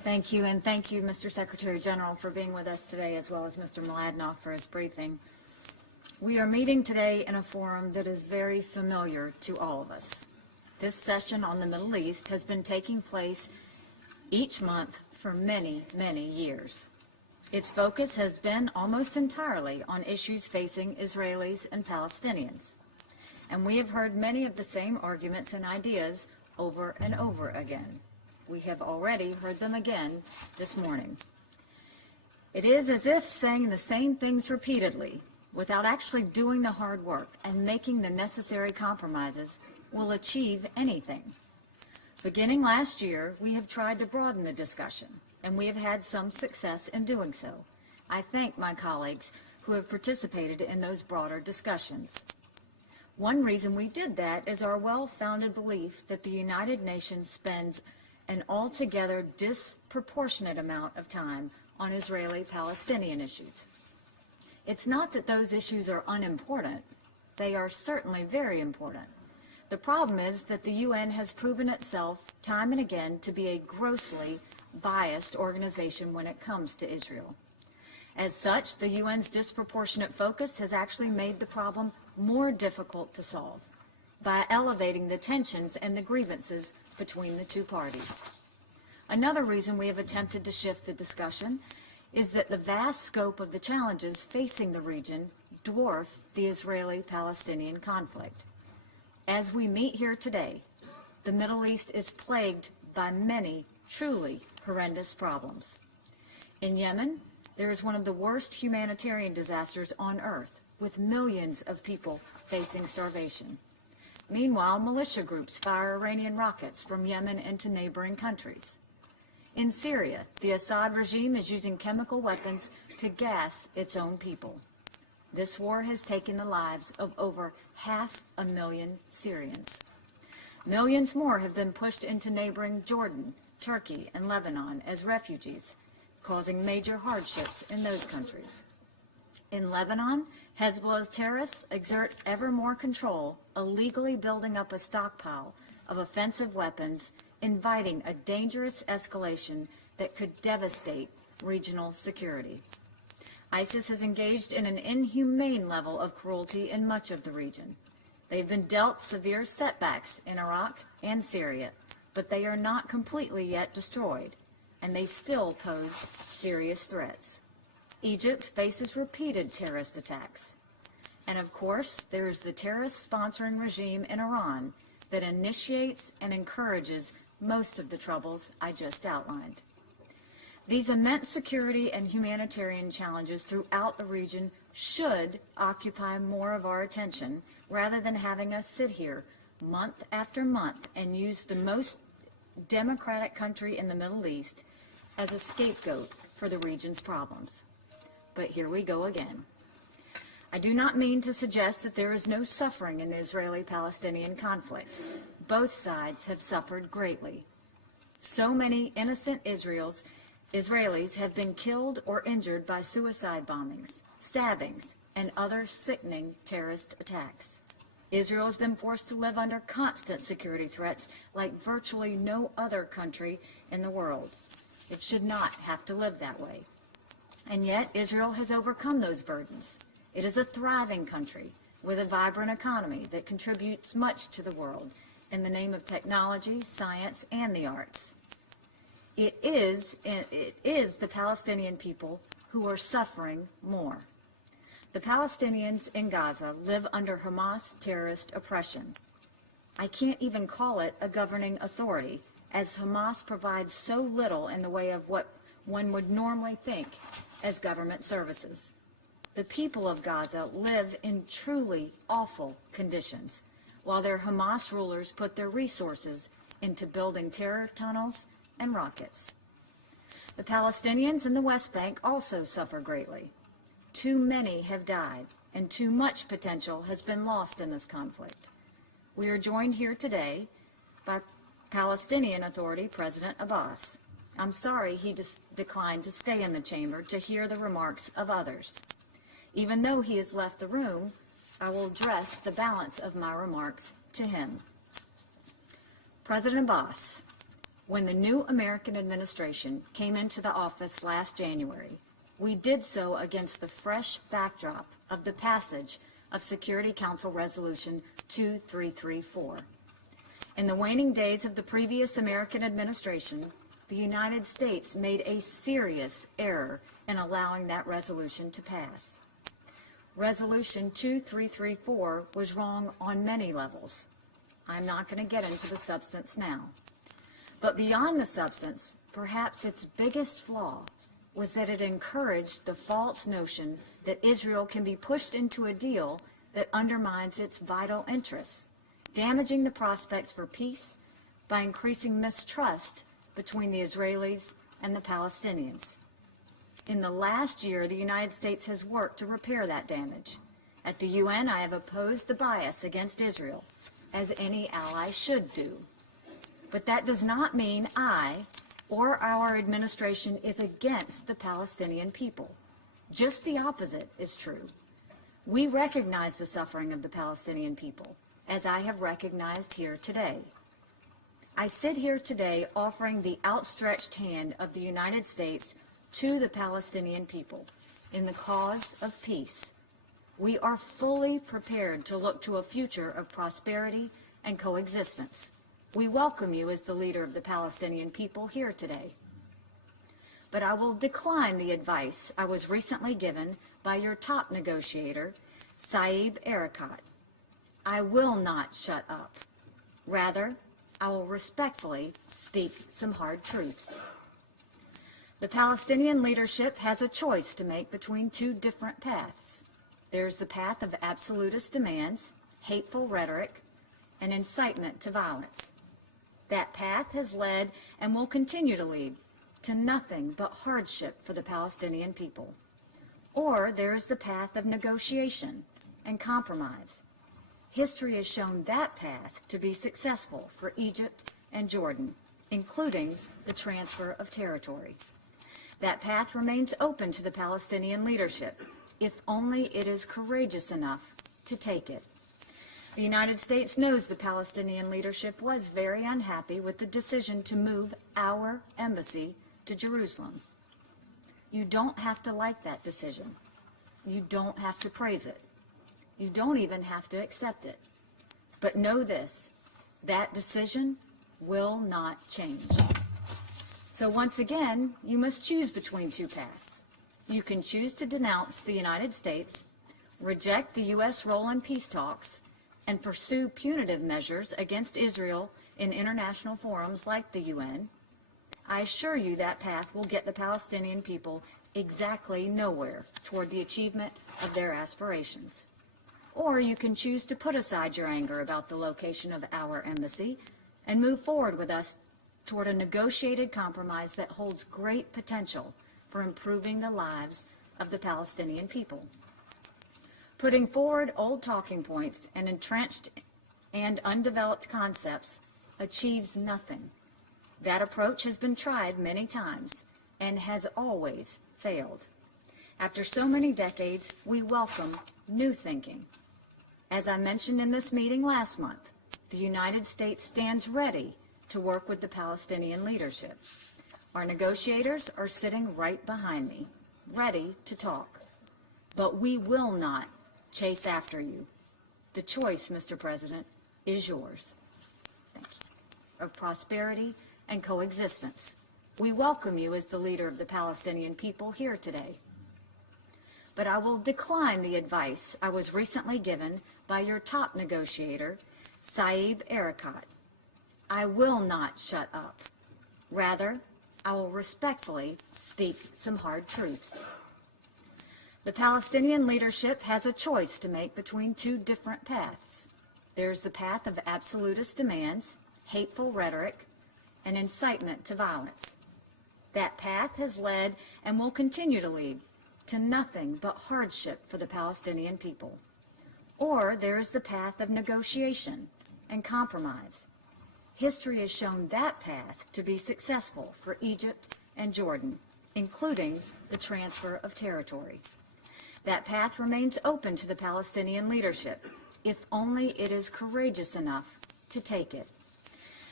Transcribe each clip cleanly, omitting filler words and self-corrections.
Thank you, and thank you, Mr. Secretary General, for being with us today, as well as Mr. Mladenoff for his briefing. We are meeting today in a forum that is very familiar to all of us. This session on the Middle East has been taking place each month for many, many years. Its focus has been almost entirely on issues facing Israelis and Palestinians. And we have heard many of the same arguments and ideas over and over again. We have already heard them again this morning. It is as if saying the same things repeatedly, without actually doing the hard work and making the necessary compromises, will achieve anything. Beginning last year, we have tried to broaden the discussion, and we have had some success in doing so. I thank my colleagues who have participated in those broader discussions. One reason we did that is our well-founded belief that the United Nations spends an altogether disproportionate amount of time on Israeli-Palestinian issues. It's not that those issues are unimportant. They are certainly very important. The problem is that the UN has proven itself time and again to be a grossly biased organization when it comes to Israel. As such, the UN's disproportionate focus has actually made the problem more difficult to solve by elevating the tensions and the grievances between the two parties. Another reason we have attempted to shift the discussion is that the vast scope of the challenges facing the region dwarf the Israeli-Palestinian conflict. As we meet here today, the Middle East is plagued by many truly horrendous problems. In Yemen, there is one of the worst humanitarian disasters on earth, with millions of people facing starvation. Meanwhile, militia groups fire Iranian rockets from Yemen into neighboring countries. In Syria, the Assad regime is using chemical weapons to gas its own people. This war has taken the lives of over 500,000 Syrians. Millions more have been pushed into neighboring Jordan, Turkey, and Lebanon as refugees, causing major hardships in those countries. In Lebanon, Hezbollah's terrorists exert ever more control, illegally building up a stockpile of offensive weapons, inviting a dangerous escalation that could devastate regional security. ISIS has engaged in an inhumane level of cruelty in much of the region. They've been dealt severe setbacks in Iraq and Syria, but they are not completely yet destroyed, and they still pose serious threats. Egypt faces repeated terrorist attacks. And of course, there is the terrorist-sponsoring regime in Iran that initiates and encourages most of the troubles I just outlined. These immense security and humanitarian challenges throughout the region should occupy more of our attention rather than having us sit here month after month and use the most democratic country in the Middle East as a scapegoat for the region's problems. But here we go again. I do not mean to suggest that there is no suffering in the Israeli-Palestinian conflict. Both sides have suffered greatly. So many innocent Israelis have been killed or injured by suicide bombings, stabbings, and other sickening terrorist attacks. Israel has been forced to live under constant security threats like virtually no other country in the world. It should not have to live that way. And yet, Israel has overcome those burdens. It is a thriving country with a vibrant economy that contributes much to the world in the name of technology, science, and the arts. It is the Palestinian people who are suffering more. The Palestinians in Gaza live under Hamas terrorist oppression. I can't even call it a governing authority, as Hamas provides so little in the way of what one would normally think as government services. The people of Gaza live in truly awful conditions, while their Hamas rulers put their resources into building terror tunnels and rockets. The Palestinians in the West Bank also suffer greatly. Too many have died, and too much potential has been lost in this conflict. We are joined here today by Palestinian Authority President Abbas. I'm sorry he declined to stay in the chamber to hear the remarks of others. Even though he has left the room, I will address the balance of my remarks to him. President Abbas, When the new American administration came into the office last January, we did so against the fresh backdrop of the passage of Security Council Resolution 2334. In the waning days of the previous American administration, the United States made a serious error in allowing that resolution to pass. Resolution 2334 was wrong on many levels. I'm not going to get into the substance now. But beyond the substance, perhaps its biggest flaw was that it encouraged the false notion that Israel can be pushed into a deal that undermines its vital interests, damaging the prospects for peace by increasing mistrust between the Israelis and the Palestinians. In the last year, the United States has worked to repair that damage. At the UN, I have opposed the bias against Israel, as any ally should do. But that does not mean I or our administration is against the Palestinian people. Just the opposite is true. We recognize the suffering of the Palestinian people, as I have recognized here today. I sit here today offering the outstretched hand of the United States to the Palestinian people in the cause of peace. We are fully prepared to look to a future of prosperity and coexistence. We welcome you as the leader of the Palestinian people here today. But I will decline the advice I was recently given by your top negotiator, Saeb Erekat. I will not shut up. Rather, I will respectfully speak some hard truths. The Palestinian leadership has a choice to make between two different paths. There's the path of absolutist demands, hateful rhetoric, and incitement to violence. That path has led and will continue to lead to nothing but hardship for the Palestinian people. Or there is the path of negotiation and compromise. History has shown that path to be successful for Egypt and Jordan, including the transfer of territory. That path remains open to the Palestinian leadership, if only it is courageous enough to take it. The United States knows the Palestinian leadership was very unhappy with the decision to move our embassy to Jerusalem. You don't have to like that decision. You don't have to praise it. You don't even have to accept it. But know this, that decision will not change. So once again, you must choose between two paths. You can choose to denounce the United States, reject the U.S. role in peace talks, and pursue punitive measures against Israel in international forums like the UN. I assure you that path will get the Palestinian people exactly nowhere toward the achievement of their aspirations. Or you can choose to put aside your anger about the location of our embassy and move forward with us toward a negotiated compromise that holds great potential for improving the lives of the Palestinian people. Putting forward old talking points and entrenched and undeveloped concepts achieves nothing. That approach has been tried many times and has always failed. After so many decades, we welcome new thinking. As I mentioned in this meeting last month, the United States stands ready to work with the Palestinian leadership. Our negotiators are sitting right behind me, ready to talk. But we will not chase after you. The choice, Mr. President, is yours. Thank you. Of prosperity and coexistence. We welcome you as the leader of the Palestinian people here today. But I will decline the advice I was recently given by your top negotiator, Saeb Erekat. I will not shut up. Rather, I will respectfully speak some hard truths. The Palestinian leadership has a choice to make between two different paths. There's the path of absolutist demands, hateful rhetoric, and incitement to violence. That path has led and will continue to lead to nothing but hardship for the Palestinian people. Or there is the path of negotiation and compromise. History has shown that path to be successful for Egypt and Jordan, including the transfer of territory. That path remains open to the Palestinian leadership, if only it is courageous enough to take it.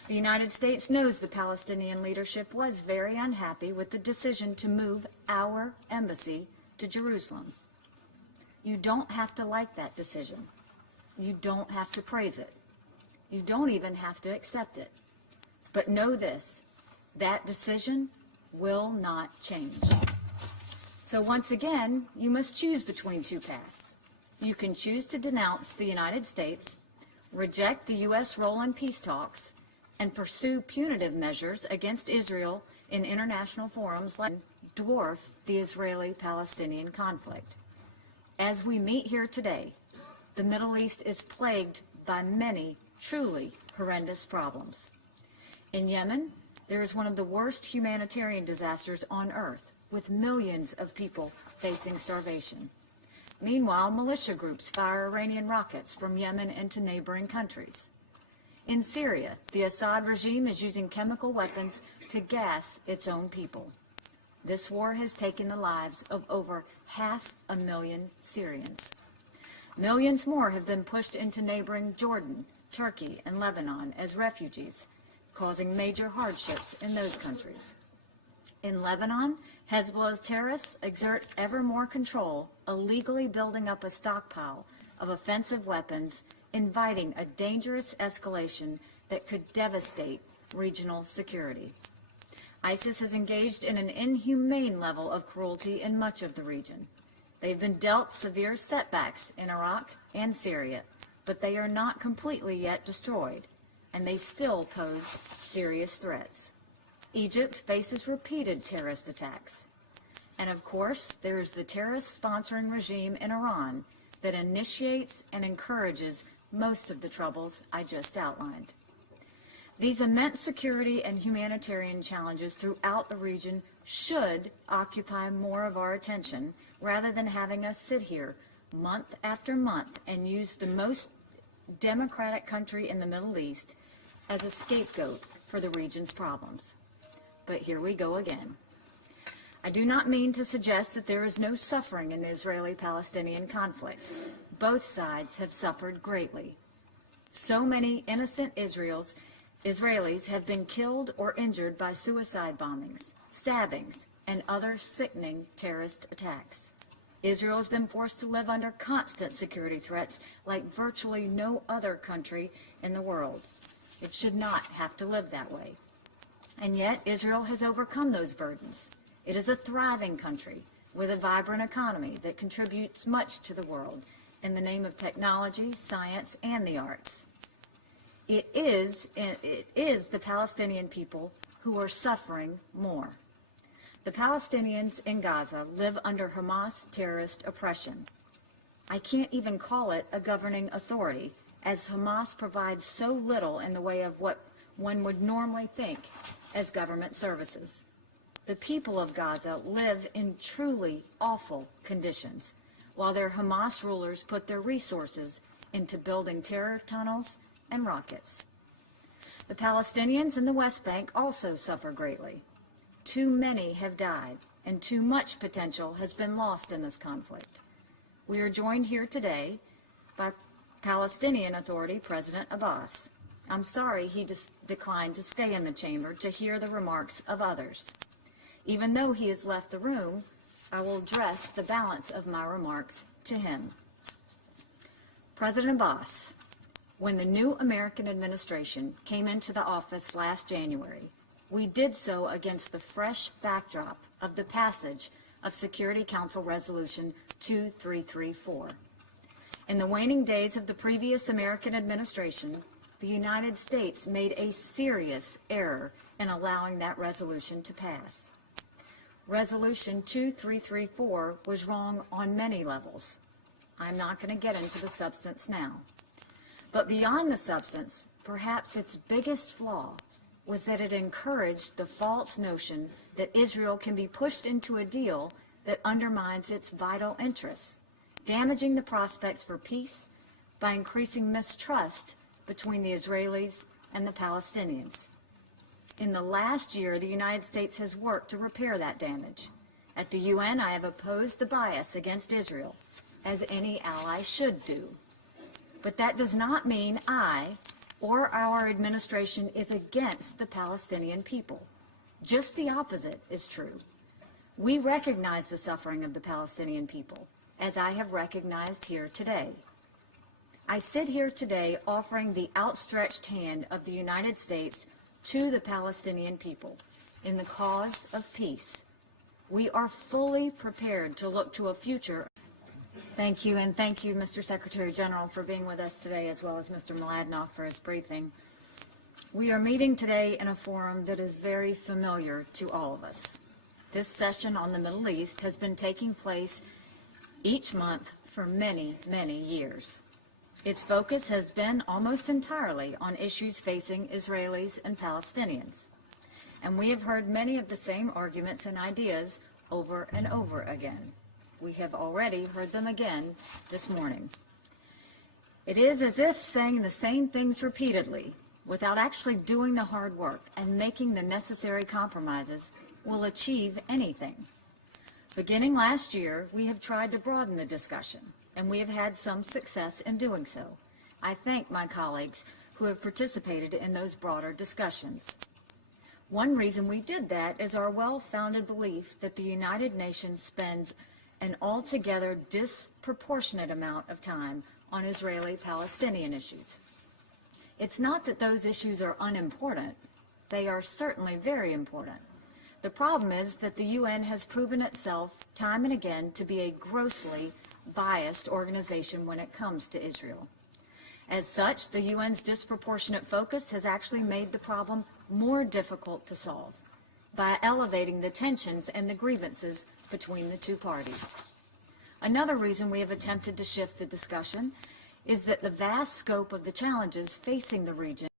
The United States knows the Palestinian leadership was very unhappy with the decision to move our embassy to Jerusalem. You don't have to like that decision. You don't have to praise it. You don't even have to accept it. But know this, that decision will not change. So once again, you must choose between two paths. You can choose to denounce the United States, reject the U.S. role in peace talks, and pursue punitive measures against Israel in international forums like dwarf the Israeli-Palestinian conflict. As we meet here today, the Middle East is plagued by many truly horrendous problems. In Yemen, there is one of the worst humanitarian disasters on earth, with millions of people facing starvation. Meanwhile, militia groups fire Iranian rockets from Yemen into neighboring countries. In Syria, the Assad regime is using chemical weapons to gas its own people. This war has taken the lives of over 500,000 Syrians. Millions more have been pushed into neighboring Jordan, Turkey, and Lebanon as refugees, causing major hardships in those countries. In Lebanon, Hezbollah's terrorists exert ever more control, illegally building up a stockpile of offensive weapons, inviting a dangerous escalation that could devastate regional security. ISIS has engaged in an inhumane level of cruelty in much of the region. They've been dealt severe setbacks in Iraq and Syria, but they are not completely yet destroyed, and they still pose serious threats. Egypt faces repeated terrorist attacks. And of course, there is the terrorist-sponsoring regime in Iran that initiates and encourages most of the troubles I just outlined. These immense security and humanitarian challenges throughout the region should occupy more of our attention rather than having us sit here month after month and use the most democratic country in the Middle East as a scapegoat for the region's problems. But here we go again. I do not mean to suggest that there is no suffering in the Israeli-Palestinian conflict. Both sides have suffered greatly. So many innocent Israelis have been killed or injured by suicide bombings, stabbings, and other sickening terrorist attacks. Israel has been forced to live under constant security threats like virtually no other country in the world. It should not have to live that way. And yet, Israel has overcome those burdens. It is a thriving country with a vibrant economy that contributes much to the world in the name of technology, science, and the arts. It is the Palestinian people who are suffering more. The Palestinians in Gaza live under Hamas terrorist oppression. I can't even call it a governing authority, as Hamas provides so little in the way of what one would normally think as government services. The people of Gaza live in truly awful conditions, while their Hamas rulers put their resources into building terror tunnels and rockets. The Palestinians in the West Bank also suffer greatly. Too many have died, and too much potential has been lost in this conflict. We are joined here today by Palestinian Authority President Abbas. I'm sorry he declined to stay in the chamber to hear the remarks of others. Even though he has left the room, I will address the balance of my remarks to him. President Abbas, when the new American administration came into the office last January, we did so against the fresh backdrop of the passage of Security Council Resolution 2334. In the waning days of the previous American administration, the United States made a serious error in allowing that resolution to pass. Resolution 2334 was wrong on many levels. I'm not going to get into the substance now. But beyond the substance, perhaps its biggest flaw was that it encouraged the false notion that Israel can be pushed into a deal that undermines its vital interests, damaging the prospects for peace by increasing mistrust between the Israelis and the Palestinians. In the last year, the United States has worked to repair that damage. At the UN, I have opposed the bias against Israel, as any ally should do. But that does not mean I, or our administration is against the Palestinian people. Just the opposite is true. We recognize the suffering of the Palestinian people, as I have recognized here today. I sit here today offering the outstretched hand of the United States to the Palestinian people in the cause of peace. We are fully prepared to look to a future. Thank you, and thank you, Mr. Secretary General, for being with us today, as well as Mr. Mladenoff for his briefing. We are meeting today in a forum that is very familiar to all of us. This session on the Middle East has been taking place each month for many, many years. Its focus has been almost entirely on issues facing Israelis and Palestinians. And we have heard many of the same arguments and ideas over and over again. We have already heard them again this morning. It is as if saying the same things repeatedly without actually doing the hard work and making the necessary compromises will achieve anything. Beginning last year, we have tried to broaden the discussion, and we have had some success in doing so. I thank my colleagues who have participated in those broader discussions. One reason we did that is our well-founded belief that the United Nations spends an altogether disproportionate amount of time on Israeli-Palestinian issues. It's not that those issues are unimportant. They are certainly very important. The problem is that the UN has proven itself time and again to be a grossly biased organization when it comes to Israel. As such, the UN's disproportionate focus has actually made the problem more difficult to solve by elevating the tensions and the grievances between the two parties. Another reason we have attempted to shift the discussion is that the vast scope of the challenges facing the region